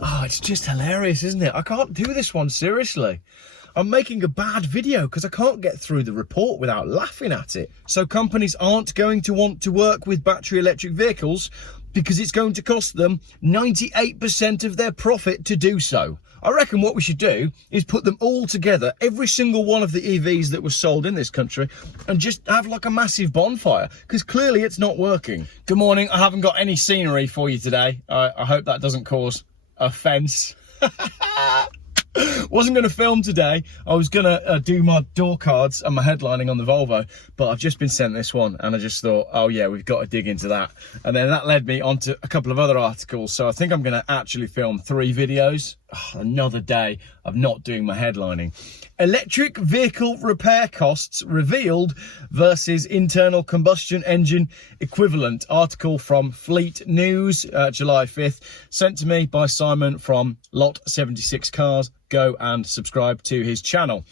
Oh, it's just hilarious, isn't it? I can't do this one, seriously. I'm making a bad video because I can't get through the report without laughing at it. So companies aren't going to want to work with battery electric vehicles because it's going to cost them 98% of their profit to do so. I reckon what we should do is put them all together, every single one of the EVs that was sold in this country, and just have like a massive bonfire, because clearly it's not working. Good morning. I haven't got any scenery for you today. I hope that doesn't cause offence. Wasn't going to film today. I was going to do my door cards and my headlining on the Volvo, but I've just been sent this one and I just thought, oh yeah, we've got to dig into that. And then that led me onto a couple of other articles. So I think I'm going to actually film 3 videos. Oh, another day of not doing my headlining. Electric vehicle repair costs revealed versus internal combustion engine equivalent. Article from Fleet News, July 5th, sent to me by Simon from Lot 76 Cars. Go and subscribe to his channel.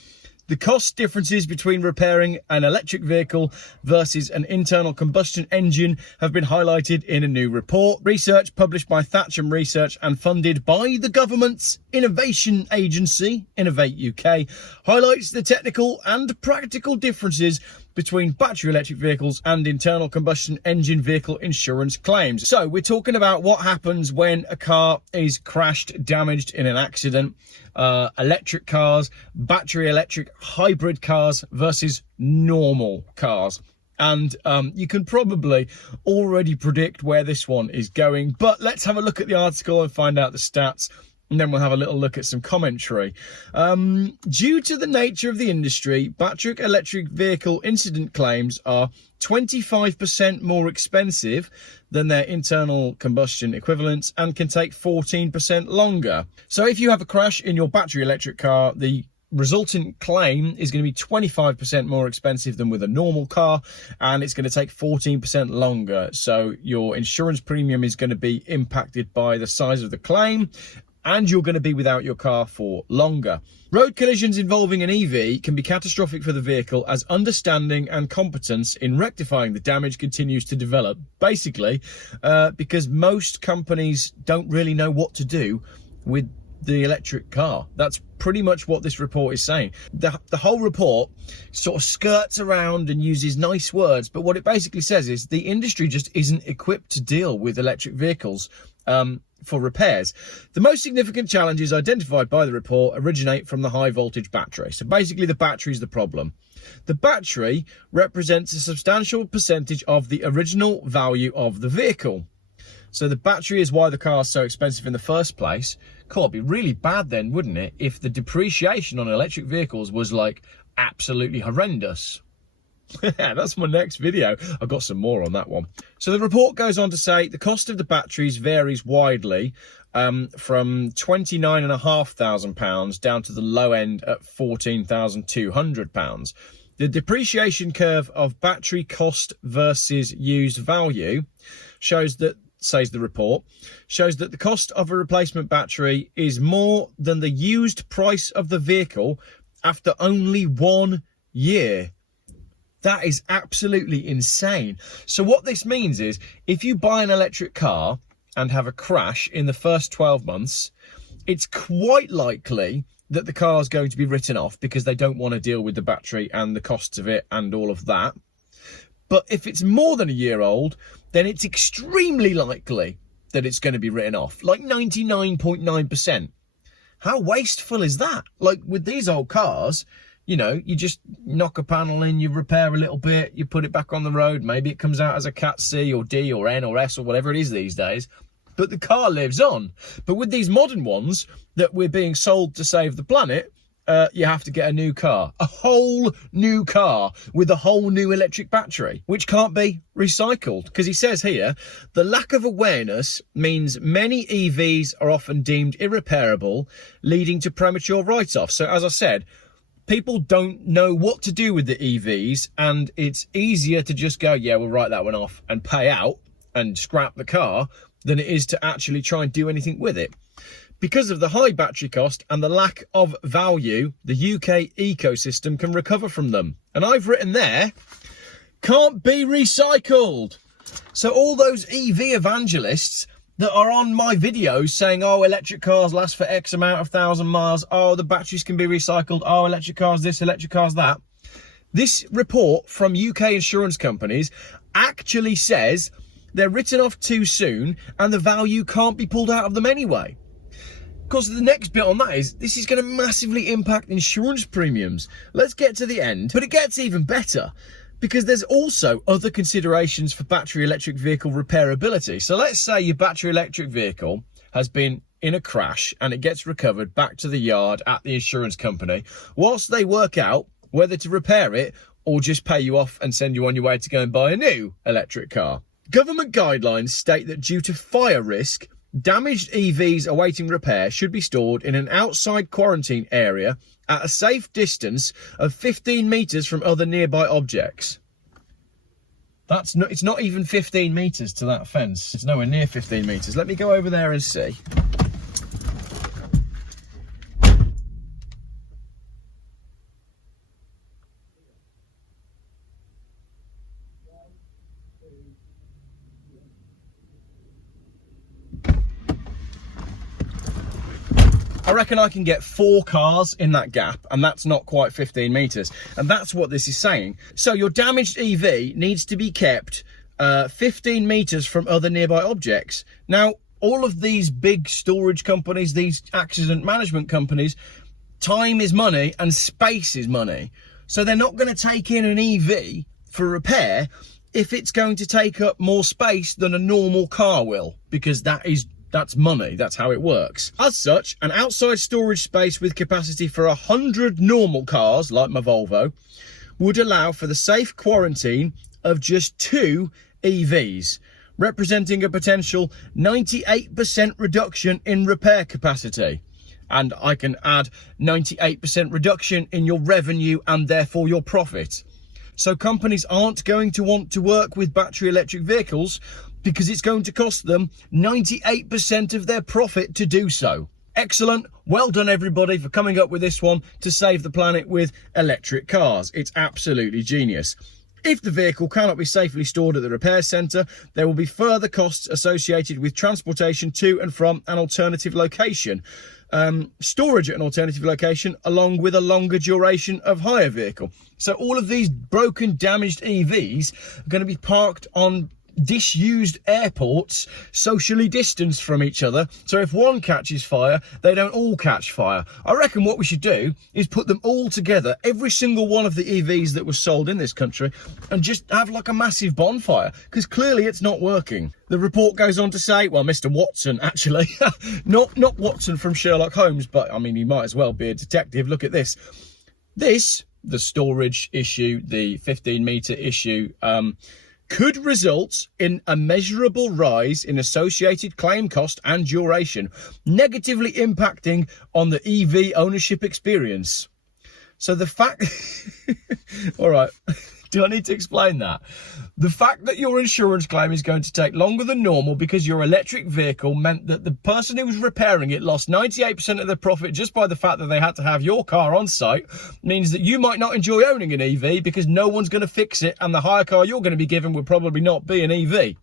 The cost differences between repairing an electric vehicle versus an internal combustion engine have been highlighted in a new report. Research published by Thatcham Research and funded by the government's innovation agency, Innovate UK, highlights the technical and practical differences between battery electric vehicles and internal combustion engine vehicle insurance claims. So we're talking about what happens when a car is crashed, damaged in an accident, electric cars, battery electric hybrid cars versus normal cars. And you can probably already predict where this one is going, but let's have a look at the article and find out the stats. And then we'll have a little look at some commentary. Due to the nature of the industry, battery electric vehicle incident claims are 25% more expensive than their internal combustion equivalents and can take 14% longer. So if you have a crash in your battery electric car, the resultant claim is going to be 25% more expensive than with a normal car, and it's going to take 14% longer. So your insurance premium is going to be impacted by the size of the claim, and you're going to be without your car for longer. Road collisions involving an EV can be catastrophic for the vehicle as understanding and competence in rectifying the damage continues to develop. Basically, because most companies don't really know what to do with the electric car. That's pretty much what this report is saying. The whole report sort of skirts around and uses nice words, but what it basically says is the industry just isn't equipped to deal with electric vehicles for repairs. The most significant challenges identified by the report originate from the high voltage battery. So basically the battery is the problem. The battery represents a substantial percentage of the original value of the vehicle. So the battery is why the car is so expensive in the first place. Cool, it'd be really bad then, wouldn't it, if the depreciation on electric vehicles was like absolutely horrendous. That's my next video. I've got some more on that one. So the report goes on to say the cost of the batteries varies widely from £29,500 down to the low end at £14,200. The depreciation curve of battery cost versus used value shows that, says the report, shows that the cost of a replacement battery is more than the used price of the vehicle after only 1 year. That is absolutely insane. So what this means is if you buy an electric car and have a crash in the first 12 months, it's quite likely that the car is going to be written off because they don't want to deal with the battery and the costs of it and all of that. But if it's more than a year old, then it's extremely likely that it's going to be written off, like 99.9%. How wasteful is that? Like with these old cars, you know, you just knock a panel in, you repair a little bit, you put it back on the road. Maybe it comes out as a Cat C or D or N or S or whatever it is these days. But the car lives on. But with these modern ones that we're being sold to save the planet, you have to get a new car. A whole new car with a whole new electric battery, which can't be recycled. Because he says here, the lack of awareness means many EVs are often deemed irreparable, leading to premature write-off. So as I said, people don't know what to do with the EVs, and it's easier to just go, yeah, we'll write that one off and pay out and scrap the car than it is to actually try and do anything with it. Because of the high battery cost and the lack of value, the UK ecosystem can recover from them. And I've written there, can't be recycled. So all those EV evangelists that are on my videos saying, oh, electric cars last for X amount of thousand miles. Oh, the batteries can be recycled. Oh, electric cars this, electric cars that. This report from UK insurance companies actually says they're written off too soon and the value can't be pulled out of them anyway. Of course, the next bit on that is this is going to massively impact insurance premiums. Let's get to the end, but it gets even better because there's also other considerations for battery electric vehicle repairability. So let's say your battery electric vehicle has been in a crash and it gets recovered back to the yard at the insurance company whilst they work out whether to repair it or just pay you off and send you on your way to go and buy a new electric car. Government guidelines state that due to fire risk, damaged EVs awaiting repair should be stored in an outside quarantine area at a safe distance of 15 metres from other nearby objects. It's not even 15 metres to that fence. It's nowhere near 15 metres. Let me go over there and see. I reckon I can get 4 cars in that gap, and that's not quite 15 metres. And that's what this is saying. So your damaged EV needs to be kept 15 metres from other nearby objects. Now, all of these big storage companies, these accident management companies, time is money and space is money. So they're not going to take in an EV for repair if it's going to take up more space than a normal car will, because that's money. That's how it works. As such, an outside storage space with capacity for 100 normal cars, like my Volvo, would allow for the safe quarantine of just 2 EVs, representing a potential 98% reduction in repair capacity. And I can add 98% reduction in your revenue and therefore your profit. So companies aren't going to want to work with battery electric vehicles because it's going to cost them 98% of their profit to do so. Excellent. Well done, everybody, for coming up with this one to save the planet with electric cars. It's absolutely genius. If the vehicle cannot be safely stored at the repair centre, there will be further costs associated with transportation to and from an alternative location. Storage at an alternative location, along with a longer duration of hire vehicle. So all of these broken, damaged EVs are going to be parked on disused airports, socially distanced from each other, so if one catches fire, they don't all catch fire. I reckon what we should do is put them all together, every single one of the EVs that was sold in this country, and just have like a massive bonfire, because clearly it's not working. The report goes on to say, well, Mr. Watson, actually, not Watson from Sherlock Holmes, but I mean, he might as well be a detective. Look at this. The storage issue, the 15-metre issue, could result in a measurable rise in associated claim cost and duration, negatively impacting on the EV ownership experience. So the fact... All right, do I need to explain that? The fact that your insurance claim is going to take longer than normal because your electric vehicle meant that the person who was repairing it lost 98% of their profit just by the fact that they had to have your car on site means that you might not enjoy owning an EV because no one's going to fix it, and the hire car you're going to be given will probably not be an EV.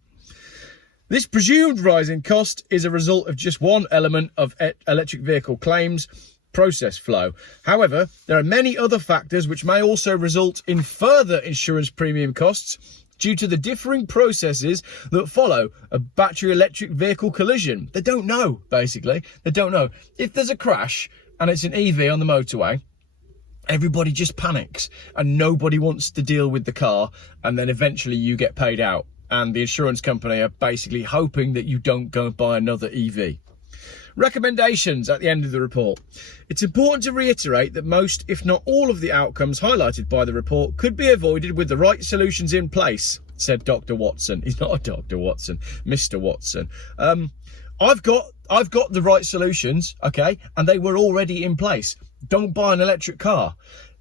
This presumed rise in cost is a result of just one element of electric vehicle claims: process flow. However, there are many other factors which may also result in further insurance premium costs due to the differing processes that follow a battery electric vehicle collision. They don't know, basically. They don't know. If there's a crash and it's an EV on the motorway, everybody just panics and nobody wants to deal with the car, and then eventually you get paid out. And the insurance company are basically hoping that you don't go and buy another EV. Recommendations at the end of the report. It's important to reiterate that most, if not all, of the outcomes highlighted by the report could be avoided with the right solutions in place, said Dr. Watson. He's not a Dr. Watson, Mr. Watson. I've got the right solutions, okay, and they were already in place. Don't buy an electric car.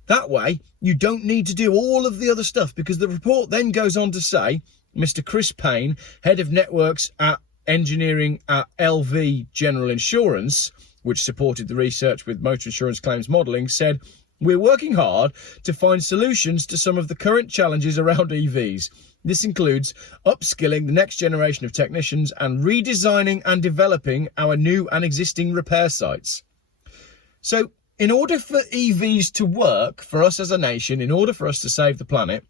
That way, you don't need to do all of the other stuff, because the report then goes on to say, Mr. Chris Payne, head of networks at engineering at LV General Insurance, which supported the research with motor insurance claims modelling, said, "We're working hard to find solutions to some of the current challenges around EVs. This includes upskilling the next generation of technicians and redesigning and developing our new and existing repair sites. So in order for EVs to work for us as a nation, in order for us to save the planet,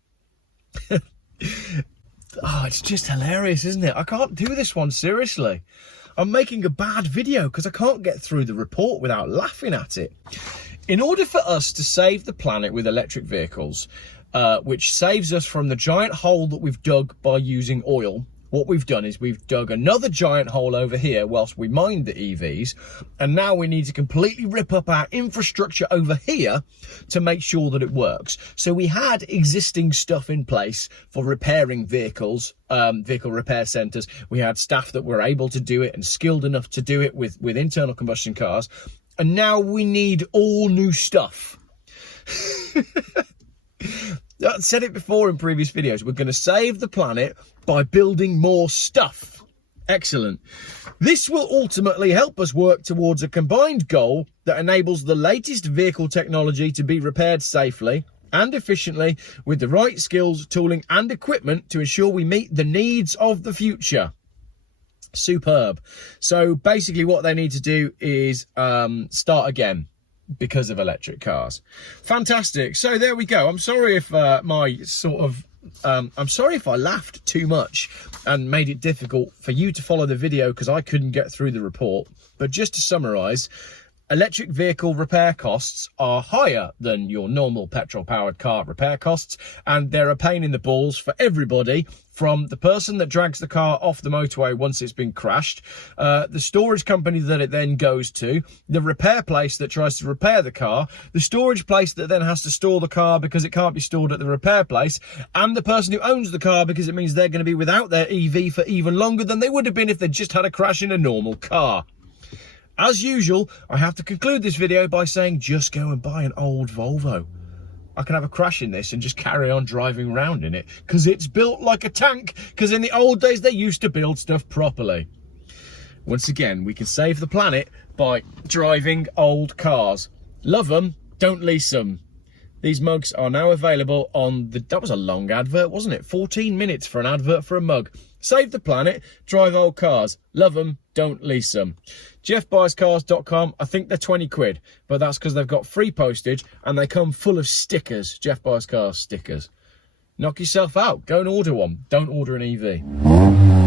it's just hilarious, isn't it? I can't do this one seriously. I'm making a bad video because I can't get through the report without laughing at it. In order for us to save the planet with electric vehicles, which saves us from the giant hole that we've dug by using oil, what we've done is we've dug another giant hole over here whilst we mined the EVs, and now we need to completely rip up our infrastructure over here to make sure that it works. So we had existing stuff in place for repairing vehicles, vehicle repair centres. We had staff that were able to do it and skilled enough to do it with internal combustion cars, and now we need all new stuff. I said it before in previous videos, we're going to save the planet by building more stuff. Excellent. This will ultimately help us work towards a combined goal that enables the latest vehicle technology to be repaired safely and efficiently with the right skills, tooling and equipment to ensure we meet the needs of the future. Superb. So basically what they need to do is start again because of electric cars. Fantastic. So there we go. I'm sorry if I'm sorry if I laughed too much and made it difficult for you to follow the video because I couldn't get through the report. But just to summarize, electric vehicle repair costs are higher than your normal petrol-powered car repair costs, and they're a pain in the balls for everybody, from the person that drags the car off the motorway once it's been crashed, the storage company that it then goes to, the repair place that tries to repair the car, the storage place that then has to store the car because it can't be stored at the repair place, and the person who owns the car because it means they're going to be without their EV for even longer than they would have been if they just had a crash in a normal car. As usual, I have to conclude this video by saying just go and buy an old Volvo. I can have a crash in this and just carry on driving around in it because it's built like a tank, because in the old days they used to build stuff properly. Once again, we can save the planet by driving old cars. Love them, don't lease them. These mugs are now available on the... That was a long advert, wasn't it? 14 minutes for an advert for a mug. Save the planet, drive old cars. Love them, don't lease them. GeoffBuysCars.com, I think they're 20 quid, but that's because they've got free postage and they come full of stickers, Geoff Buys Cars stickers. Knock yourself out, go and order one. Don't order an EV.